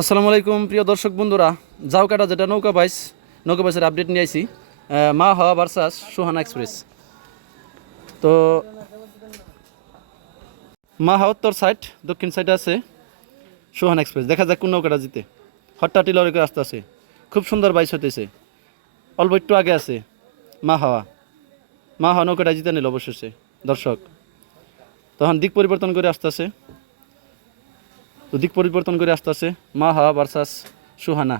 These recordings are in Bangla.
আসসালামু আলাইকুম প্রিয় দর্শক বন্ধুরা, জাউকাটা যেটা নৌকা বাইসের আপডেট নিয়ে আইছি। মা হাওয়া ভার্সাস সুহানা এক্সপ্রেস। তো মা হাওয়া উত্তর সাইড, দক্ষিণ সাইডে আছে সুহানা এক্সপ্রেস। দেখা যাক কোন নৌকাটা জিতে। হট্টাটি লড়াই করে আসতে আছে, খুব সুন্দর বাইস হতেছে। অল্প একটু আগে আছে মা হাওয়া নৌকাটা জিতে নিল অবশেষে দর্শক। তখন দিক পরিবর্তন করে আসতেছে, মা হাওয়া ভার্সাস সুহানা।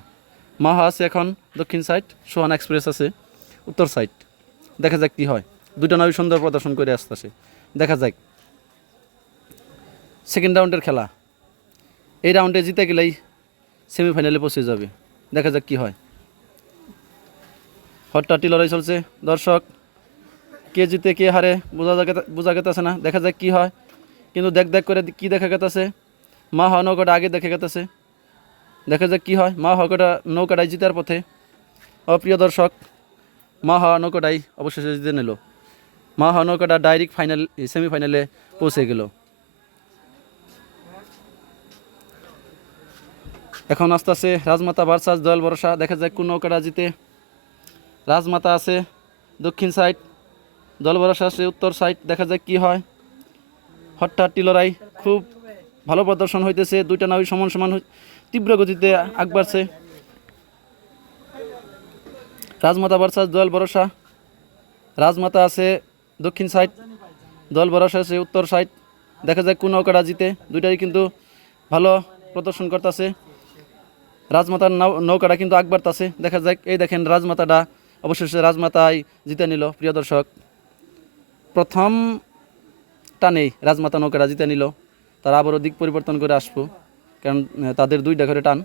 মা হাওয়া আছে এখন দক্ষিণ সাইড, সুহানা এক্সপ্রেস আছে উত্তর সাইড। দেখা যাক কী হয়। দুটো নবী সুন্দর প্রদর্শন করে আসতেছে। দেখা যাক সেকেন্ড রাউন্ডের খেলা। এই রাউন্ডে জিতে গেলেই সেমিফাইনালে পৌঁছে যাবে। দেখা যাক কী হয়। হট্টাটি লড়াই চলছে দর্শক, কে জিতে কে হারে বোঝা গেতেছে না। দেখা যাক কী হয়। কিন্তু দেখ করে কী দেখা গেতেছে, মা হাওয়া নৌকাটা আগে দেখা গেতেছে। দেখা যাক কী হয়। মা হাওয়া নৌকাটাই জিতার পথে। প্রিয় দর্শক, মা হাওয়া নৌকাটাই অবশেষে জিতে নিল। মা হাওয়া নৌকাটা ডাইরেক্ট সেমিফাইনালে পৌঁছে গেল। এখন আস্তে আস্তে রাজমাতা ভার্সাস দয়াল ভরসা। দেখা যাক কোন নৌকাটা জিতে। রাজমাতা আছে দক্ষিণ সাইড, দয়াল ভরসা আছে উত্তর সাইড। দেখা যাক কী হয়। হট্টাটি লড়াই, খুব ভালো প্রদর্শন হইতেছে। দুইটা নাবি সমান সমান তীব্র গতিতে আগ বাড়ছে। রাজমাতা ভার্সাস দয়াল ভরসা। রাজমাতা আছে দক্ষিণ সাইড, দয়াল ভরসা আছে উত্তর সাইড। দেখা যাক কোন নৌকাটা জিতে। দুইটাই কিন্তু ভালো প্রদর্শন করতেছে। রাজমাতার নৌকাটা কিন্তু আগ বাড়তেছে। দেখা যাক, এই দেখেন রাজমাতাটা অবশেষে রাজমাতাই জিতে নিল। প্রিয় দর্শক, প্রথম টানেই রাজমাতা নৌকাটা জিতে নিল। তারা আবারও দিক পরিবর্তন করে আসবো, কারণ তাদের দুইটা করে টান।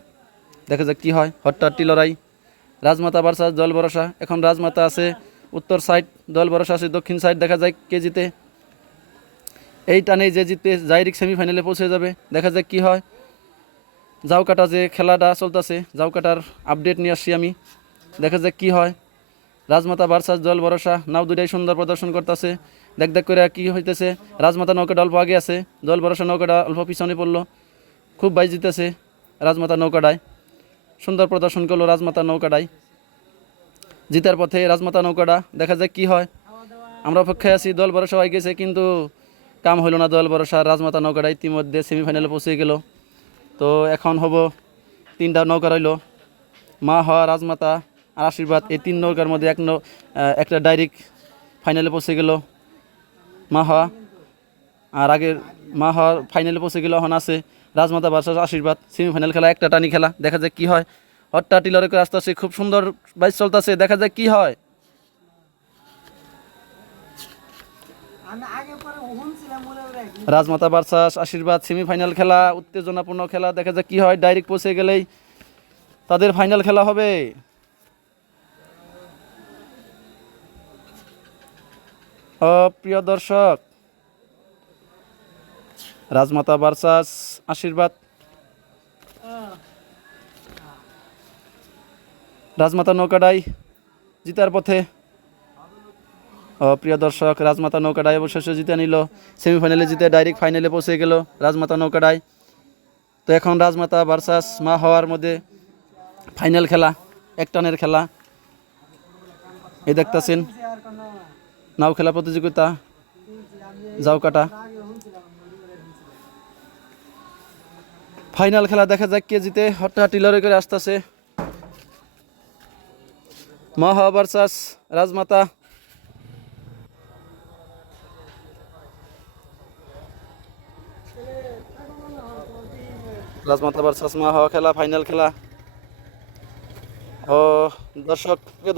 দেখা যাক কী হয়। হট্টাটি লড়াই, রাজমাতা ভার্সাস দয়াল ভরসা। এখন রাজমাতা আছে উত্তর সাইড, দয়াল ভরসা আছে দক্ষিণ সাইড। দেখা যাক কে জিতে। এই টানেই যে জিতে ডাইরেক্ট সেমিফাইনালে পৌঁছে যাবে। দেখা যাক কী হয়। জাউকাটা যে খেলাটা চলতেছে, জাউকাটার আপডেট নিয়ে আসছি আমি। দেখা যাক কী হয়। রাজমাতা ভার্সাস দয়াল ভরসা, নাও দুইটাই সুন্দর প্রদর্শন করতেছে। দেখ করে কী হইতেছে। রাজমাতা নৌকাটা অল্প আগে আছে, দয়াল ভরসা নৌকাটা অল্প পিছনে পড়লো। খুব বাইশ জিতেছে রাজমাতা নৌকাটায়। সুন্দর প্রদর্শন করলো রাজমাতা নৌকাটায়, জিতার পথে রাজমাতা নৌকাটা। দেখা যাক কী হয়। আমরা অপেক্ষায় আছি। দয়াল ভরসা হয়ে গেছে, কিন্তু কাম হইল না দয়াল ভরসা। রাজমাতা নৌকাটা ইতিমধ্যে সেমিফাইনালে পৌঁছে গেল। তো এখন হব তিনটা নৌকা রইল, মা হাওয়া, রাজমাতা আর আশীর্বাদ। এই তিন নৌকার মধ্যে একটা ডাইরেক্ট ফাইনালে পৌঁছে গেল মা হাওয়া। আর আগের মা হাওয়ার ফাইনালে পৌঁছে গেল। এখন আছে রাজমাতা ভার্সাস আশীর্বাদ, সেমিফাইনাল খেলা, একটা টানি খেলা। দেখা যাক কী হয়। হট্টাটি লড়াই করে আসতে আসছে, খুব সুন্দর বাইচ চলতেছে। দেখা যাক কী হয়। রাজমাতা ভার্সাস আশীর্বাদ সেমিফাইনাল খেলা, উত্তেজনাপূর্ণ খেলা। দেখা যাক কী হয়। ডাইরেক্ট পৌঁছে গেলেই তাদের ফাইনাল খেলা হবে। প্রিয় দর্শক, রাজমাতা ভার্সাস আশীর্বাদ। রাজমাতা নৌকাটাই জিতার পথে। প্রিয় দর্শক, রাজমাতা নৌকাটাই অবশেষে জিতে নিল। সেমিফাইনালে জিতে ডাইরেক্ট ফাইনালে পৌঁছে গেল রাজমাতা নৌকাটাই। তো এখন রাজমাতা ভার্সাস মা হাওয়ার মধ্যে ফাইনাল খেলা, এক টানের খেলা। এই দেখতেছেন নাও খেলা প্রতিযোগিতা, জাউকাটা ফাইনাল খেলা। দেখা যাক কে জিতে। হট্টাহাটি লড়াই করে আসতেছে মা হাওয়া ভার্সাস রাজমাতা। রাজমাতা ভার্সাস মা হাওয়া খেলা, ফাইনাল খেলা।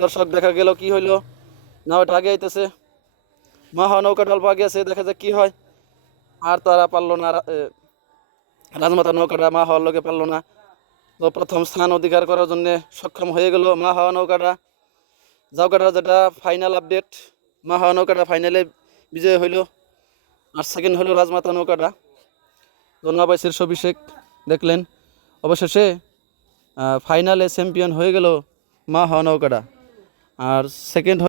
দর্শক দেখা গেল কি হইলো। নাওটা আগে আইতেছে, মা হাওয়া নৌকাটা অল্প আগে আছে। দেখা যাক কি হয়। আর তারা পারলো না, রাজমাতা নৌকাটা মা হাওয়ার লোকে পারলো না। তো প্রথম স্থান অধিকার করার জন্য সক্ষম হয়ে গেল মা হাওয়া নৌকাটা। জাউকাটার যেটা ফাইনাল আপডেট, মা হাওয়া নৌকাটা ফাইনালে বিজয় হইল। আর সেকেন্ড হলো রাজমাতা নৌকাটা। ধন্যবাদ শীর্ষাভিষেক দেখলেন। অবশেষে ফাইনালে চ্যাম্পিয়ন হয়ে গেল মা হাওয়া নৌকাটা। আর সেকেন্ড